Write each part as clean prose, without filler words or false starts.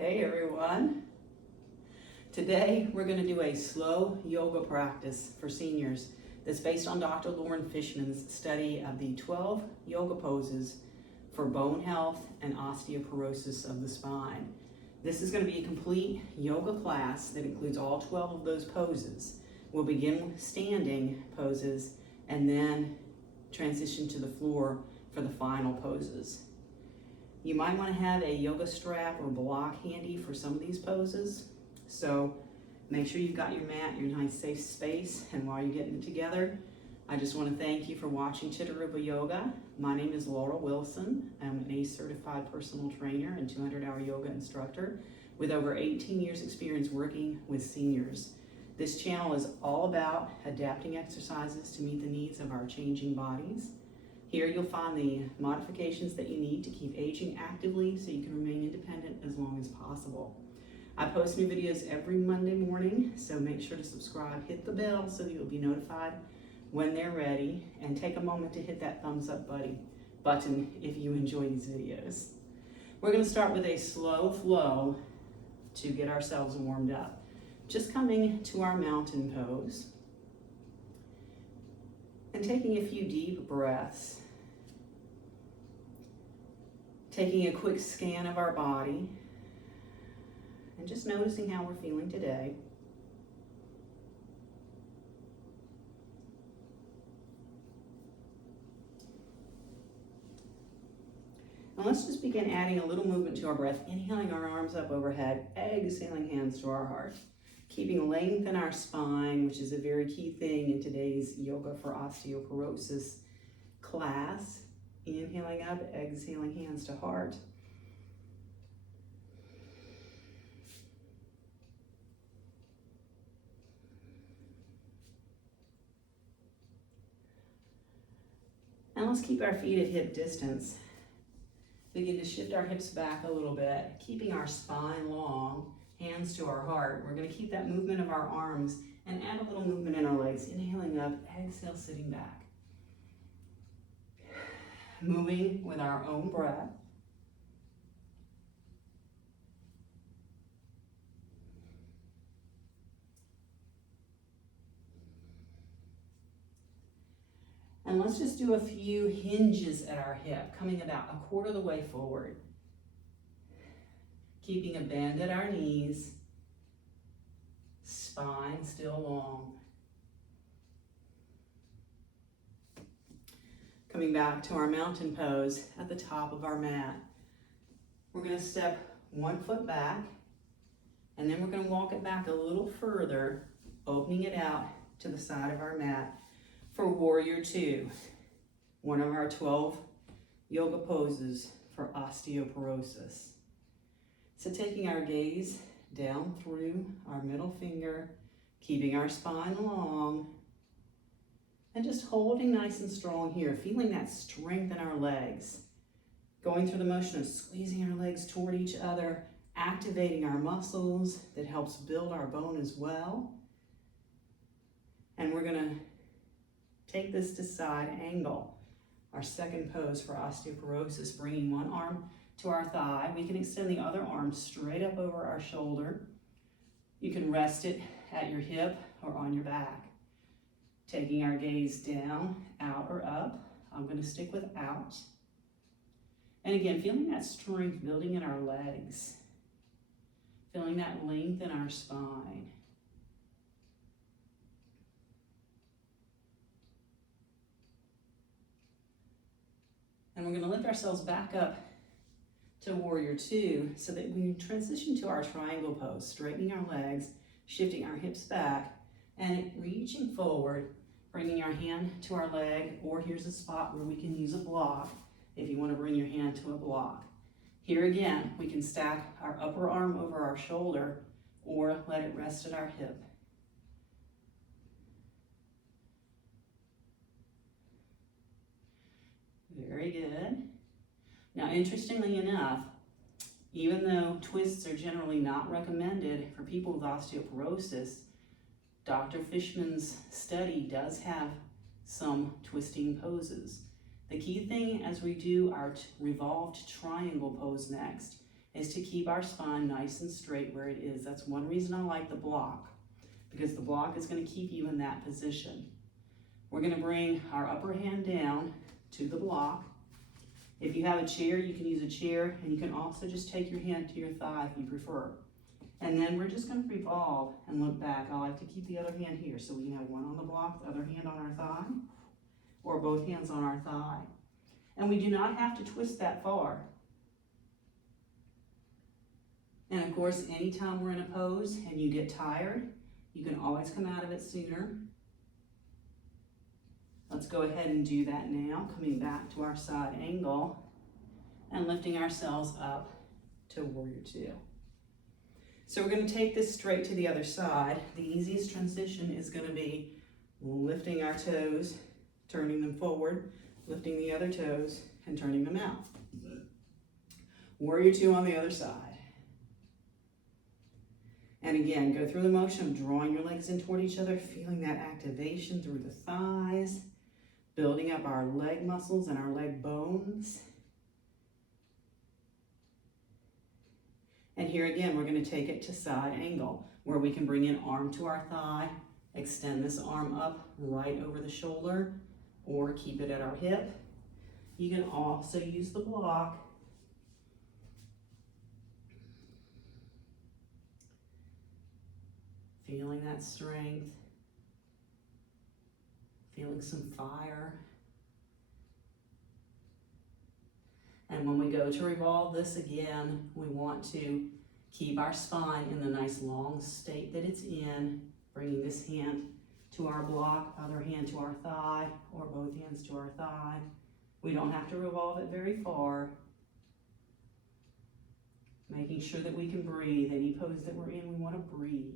Hey everyone. Today we're going to do a slow yoga practice for seniors that's based on Dr. Loren Fishman's study of the 12 yoga poses for bone health and osteoporosis of the spine. This is going to be a complete yoga class that includes all 12 of those poses. We'll begin with standing poses and then transition to the floor for the final poses. You might want to have a yoga strap or block handy for some of these poses. So make sure you've got your mat, your nice safe space, and while you're getting it together, I just want to thank you for watching Chittaruba Yoga. My name is Laura Wilson. I'm an ACE certified personal trainer and 200-hour yoga instructor with over 18 years experience working with seniors. This channel is all about adapting exercises to meet the needs of our changing bodies. Here you'll find the modifications that you need to keep aging actively so you can remain independent as long as possible. I post new videos every Monday morning, so make sure to subscribe, hit the bell so that you'll be notified when they're ready, and take a moment to hit that thumbs up button if you enjoy these videos. We're going to start with a slow flow to get ourselves warmed up. Just coming to our mountain pose and taking a few deep breaths. Taking a quick scan of our body and just noticing how we're feeling today. Now let's just begin adding a little movement to our breath, inhaling our arms up overhead, exhaling hands to our heart. Keeping length in our spine, which is a very key thing in today's Yoga for Osteoporosis class. Inhaling up, exhaling hands to heart. And let's keep our feet at hip distance. Begin to shift our hips back a little bit, keeping our spine long, hands to our heart. We're going to keep that movement of our arms and add a little movement in our legs. Inhaling up, exhale, sitting back. Moving with our own breath. And let's just do a few hinges at our hip, coming about a quarter of the way forward. Keeping a bend at our knees, spine still long. Coming back to our mountain pose at the top of our mat. We're going to step one foot back, and then we're going to walk it back a little further, opening it out to the side of our mat for Warrior Two, one of our 12 yoga poses for osteoporosis. So taking our gaze down through our middle finger, keeping our spine long, and just holding nice and strong here, feeling that strength in our legs. Going through the motion of squeezing our legs toward each other, activating our muscles that helps build our bone as well. And we're gonna take this to side angle. Our second pose for osteoporosis, bringing one arm to our thigh. We can extend the other arm straight up over our shoulder. You can rest it at your hip or on your back. Taking our gaze down, out, or up. I'm going to stick with out. And again, feeling that strength building in our legs. Feeling that length in our spine. And we're going to lift ourselves back up to Warrior Two so that we transition to our triangle pose, straightening our legs, shifting our hips back, and reaching forward, bringing our hand to our leg, or here's a spot where we can use a block if you want to bring your hand to a block. Here again, we can stack our upper arm over our shoulder or let it rest at our hip. Very good. Now, interestingly enough, even though twists are generally not recommended for people with osteoporosis, Dr. Fishman's study does have some twisting poses. The key thing as we do our revolved triangle pose next is to keep our spine nice and straight where it is. That's one reason I like the block, because the block is going to keep you in that position. We're going to bring our upper hand down to the block. If you have a chair, you can use a chair, and you can also just take your hand to your thigh if you prefer. And then we're just going to revolve and look back. I like to keep the other hand here so we can have one on the block, the other hand on our thigh, or both hands on our thigh. And we do not have to twist that far. And of course, anytime we're in a pose and you get tired, you can always come out of it sooner. Let's go ahead and do that now, coming back to our side angle and lifting ourselves up to Warrior Two. So we're going to take this straight to the other side. The easiest transition is going to be lifting our toes, turning them forward, lifting the other toes, and turning them out. Warrior Two on the other side. And again, go through the motion of drawing your legs in toward each other, feeling that activation through the thighs, building up our leg muscles and our leg bones. And here again, we're going to take it to side angle, where we can bring an arm to our thigh, extend this arm up right over the shoulder, or keep it at our hip. You can also use the block. Feeling that strength, feeling some fire. And when we go to revolve this again, we want to keep our spine in the nice long state that it's in, bringing this hand to our block, other hand to our thigh, or both hands to our thigh. We don't have to revolve it very far. Making sure that we can breathe. Any pose that we're in, we want to breathe.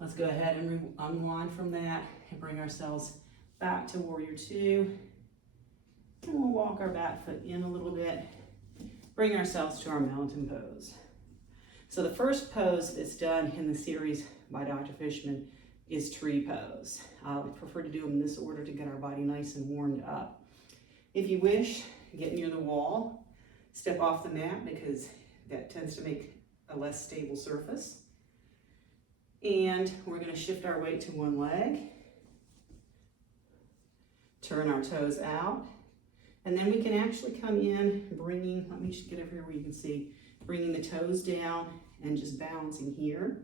Let's go ahead and unwind from that and bring ourselves back to Warrior Two. And we'll walk our back foot in a little bit, bring ourselves to our mountain pose. So the first pose that's done in the series by Dr. Fishman is tree pose. I prefer to do them in this order to get our body nice and warmed up. If you wish, get near the wall, step off the mat because that tends to make a less stable surface. And we're going to shift our weight to one leg, turn our toes out, and then we can actually come in bringing, let me just get over here where you can see, bringing the toes down and just balancing here.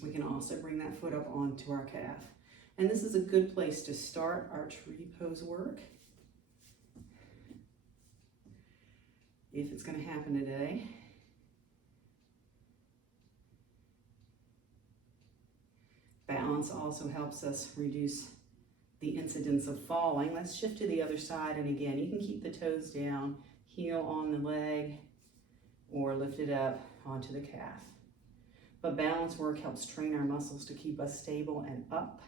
We can also bring that foot up onto our calf. And this is a good place to start our tree pose work, if it's going to happen today. Balance also helps us reduce the incidence of falling. Let's shift to the other side, and again, you can keep the toes down, heel on the leg, or lift it up onto the calf. But balance work helps train our muscles to keep us stable and up,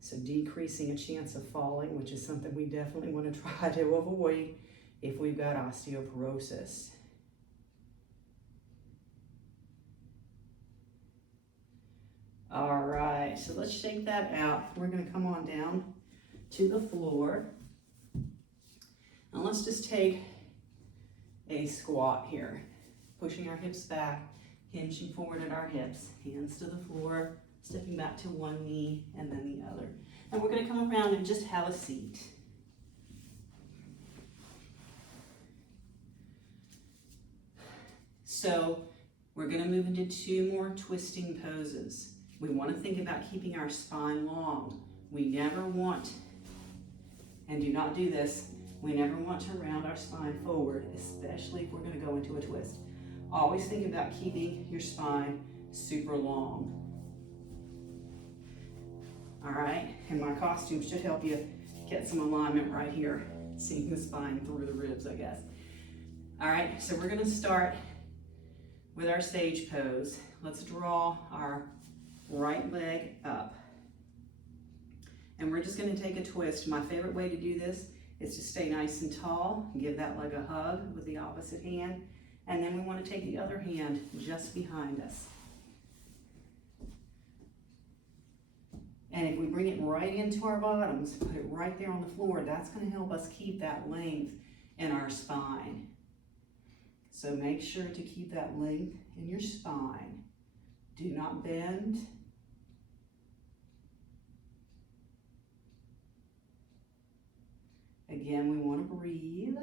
so decreasing a chance of falling, which is something we definitely want to try to avoid if we've got osteoporosis. All right, so let's shake that out. We're going to come on down to the floor. And let's just take a squat here, pushing our hips back, hinging forward at our hips, hands to the floor, stepping back to one knee and then the other. And we're going to come around and just have a seat. So we're going to move into two more twisting poses. We want to think about keeping our spine long. We never want, and do not do this, we never want to round our spine forward, especially if we're going to go into a twist. Always think about keeping your spine super long. All right, and my costume should help you get some alignment right here, seeing the spine through the ribs, I guess. All right, so we're going to start with our sage pose. Let's draw our right leg up. And we're just going to take a twist. My favorite way to do this is to stay nice and tall, give that leg a hug with the opposite hand, and then we want to take the other hand just behind us. And if we bring it right into our bottoms, put it right there on the floor, that's gonna help us keep that length in our spine. So make sure to keep that length in your spine. Do not bend. Again, we want to breathe.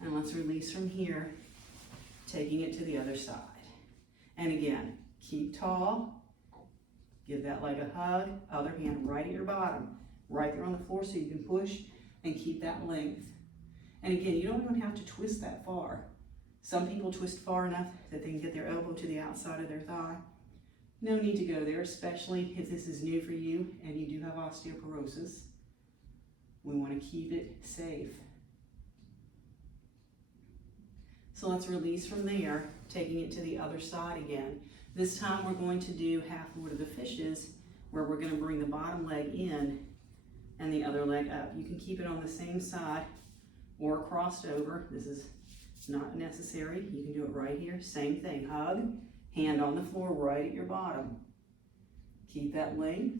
And let's release from here, taking it to the other side. And again, keep tall. Give that leg a hug. Other hand right at your bottom, right there on the floor so you can push and keep that length. And again, you don't even have to twist that far. Some people twist far enough that they can get their elbow to the outside of their thigh. No need to go there, especially if this is new for you and you do have osteoporosis. We want to keep it safe. So let's release from there, taking it to the other side again. This time we're going to do half Lord of the Fishes, where we're going to bring the bottom leg in and the other leg up. You can keep it on the same side or crossed over. This is not necessary. You can do it right here. Same thing, hug, hand on the floor right at your bottom. Keep that length.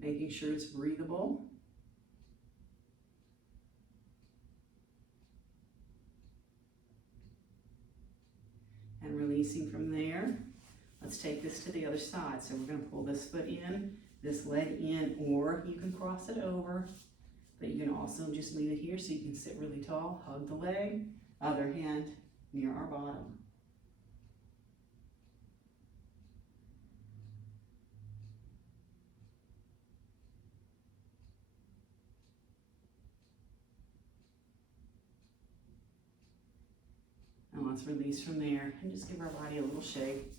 Making sure it's breathable. And releasing from there. Let's take this to the other side. So we're going to pull this foot in, this leg in, or you can cross it over, but you can also just leave it here so you can sit really tall, hug the leg, other hand near our bottom. And let's release from there and just give our body a little shake.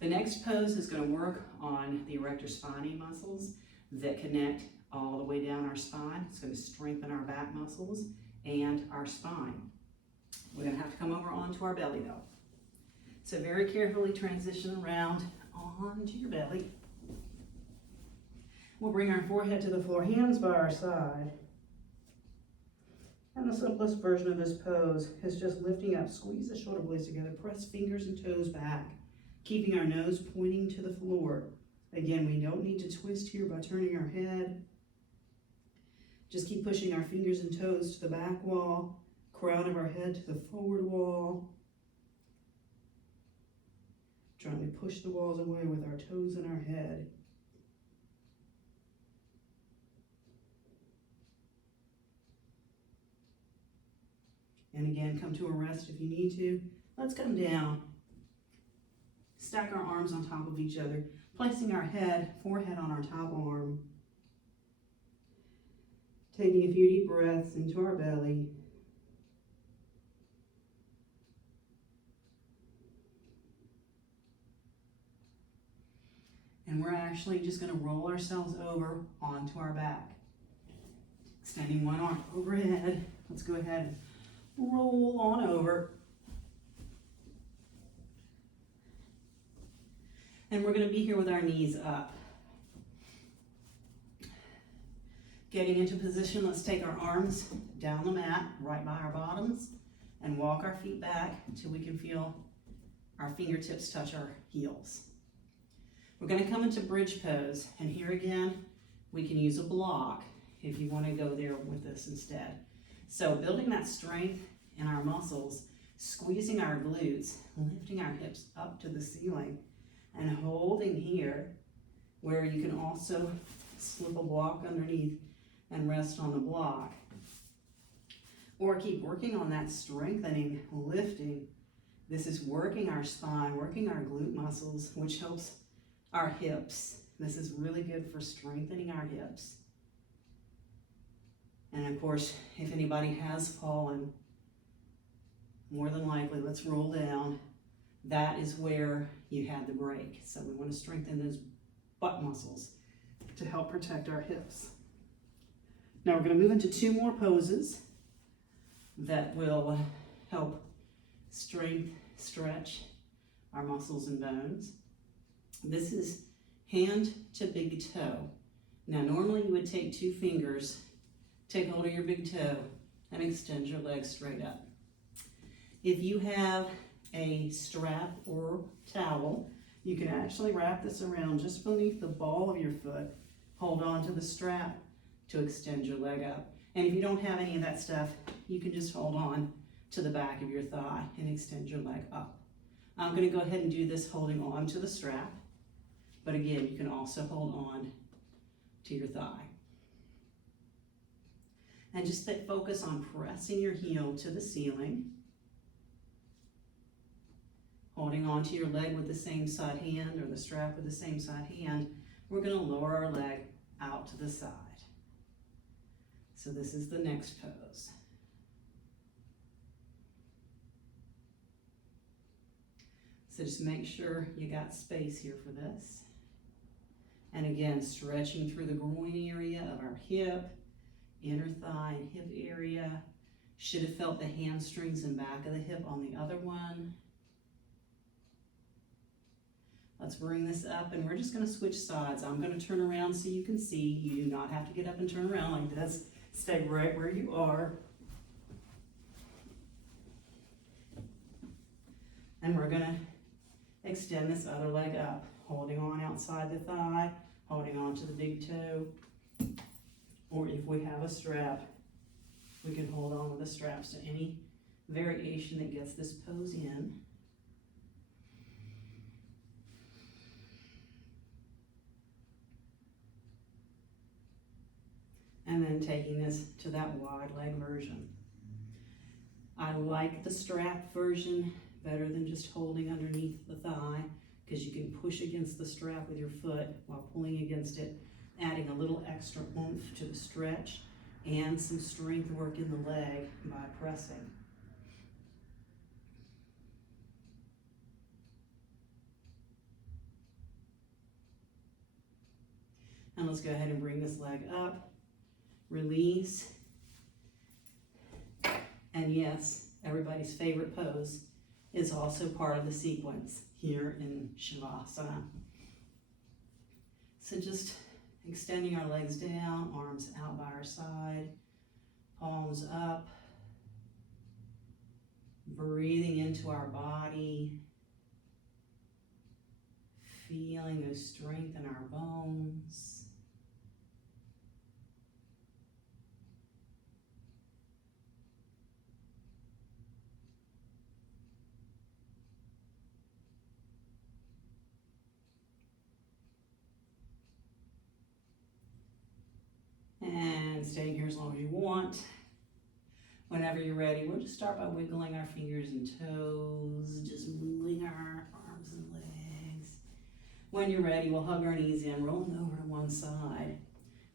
The next pose is going to work on the erector spinae muscles that connect all the way down our spine. It's going to strengthen our back muscles and our spine. We're going to have to come over onto our belly though. So very carefully transition around onto your belly. We'll bring our forehead to the floor, hands by our side. And the simplest version of this pose is just lifting up, squeeze the shoulder blades together, press fingers and toes back, keeping our nose pointing to the floor. Again, we don't need to twist here by turning our head. Just keep pushing our fingers and toes to the back wall, crown of our head to the forward wall. Trying to push the walls away with our toes and our head. And again, come to a rest if you need to. Let's come down. Stack our arms on top of each other, placing our forehead on our top arm. Taking a few deep breaths into our belly. And we're actually just going to roll ourselves over onto our back. Extending one arm overhead. Let's go ahead and roll on over. And we're going to be here with our knees up. Getting into position, let's take our arms down the mat, right by our bottoms, and walk our feet back until we can feel our fingertips touch our heels. We're going to come into bridge pose, and here again, we can use a block if you want to go there with us instead. So building that strength in our muscles, squeezing our glutes, lifting our hips up to the ceiling, and holding here, where you can also slip a block underneath and rest on the block. Or keep working on that strengthening, lifting. This is working our spine, working our glute muscles, which helps our hips. This is really good for strengthening our hips. And of course, if anybody has fallen, more than likely, let's roll down. That is where you had the break. So we want to strengthen those butt muscles to help protect our hips. Now we're going to move into two more poses that will help stretch our muscles and bones. This is hand to big toe. Now normally you would take two fingers, take hold of your big toe, and extend your legs straight up. If you have a strap or towel, you can actually wrap this around just beneath the ball of your foot. Hold on to the strap to extend your leg up. And if you don't have any of that stuff, you can just hold on to the back of your thigh and extend your leg up. I'm going to go ahead and do this holding on to the strap, but again, you can also hold on to your thigh. And just focus on pressing your heel to the ceiling, holding on to your leg with the same side hand or the strap with the same side hand. We're going to lower our leg out to the side. So this is the next pose. So just make sure you got space here for this. And again, stretching through the groin area of our hip, inner thigh and hip area. Should have felt the hamstrings and back of the hip on the other one. Let's bring this up, and we're just going to switch sides. I'm going to turn around so you can see. You do not have to get up and turn around like this. Stay right where you are. And we're going to extend this other leg up, holding on outside the thigh, holding on to the big toe. Or if we have a strap, we can hold on with the straps to any variation that gets this pose in. And then taking this to that wide leg version. I like the strap version better than just holding underneath the thigh, because you can push against the strap with your foot while pulling against it, adding a little extra oomph to the stretch and some strength work in the leg by pressing. And let's go ahead and bring this leg up, release, and yes, everybody's favorite pose is also part of the sequence here in Shavasana. So just extending our legs down, arms out by our side, palms up, breathing into our body, feeling the strength in our bones. And staying here as long as you want. Whenever you're ready, we'll just start by wiggling our fingers and toes, just moving our arms and legs. When you're ready, we'll hug our knees in, rolling over to one side.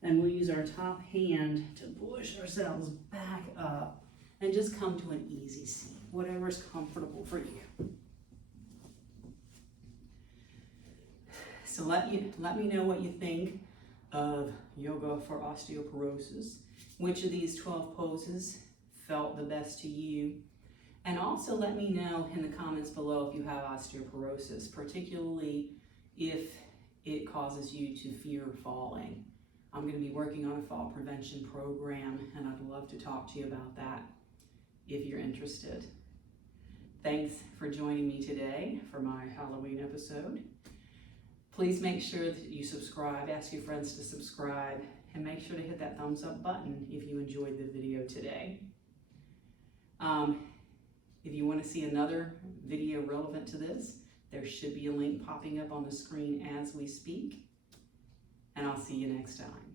And we'll use our top hand to push ourselves back up and just come to an easy seat, whatever's comfortable for you. So let me know what you think of yoga for osteoporosis. Which of these 12 poses felt the best to you? And also let me know in the comments below if you have osteoporosis, particularly if it causes you to fear falling. I'm going to be working on a fall prevention program, and I'd love to talk to you about that if you're interested. Thanks for joining me today for my Halloween episode. Please make sure that you subscribe, ask your friends to subscribe, and make sure to hit that thumbs up button if you enjoyed the video today. If you want to see another video relevant to this, there should be a link popping up on the screen as we speak, and I'll see you next time.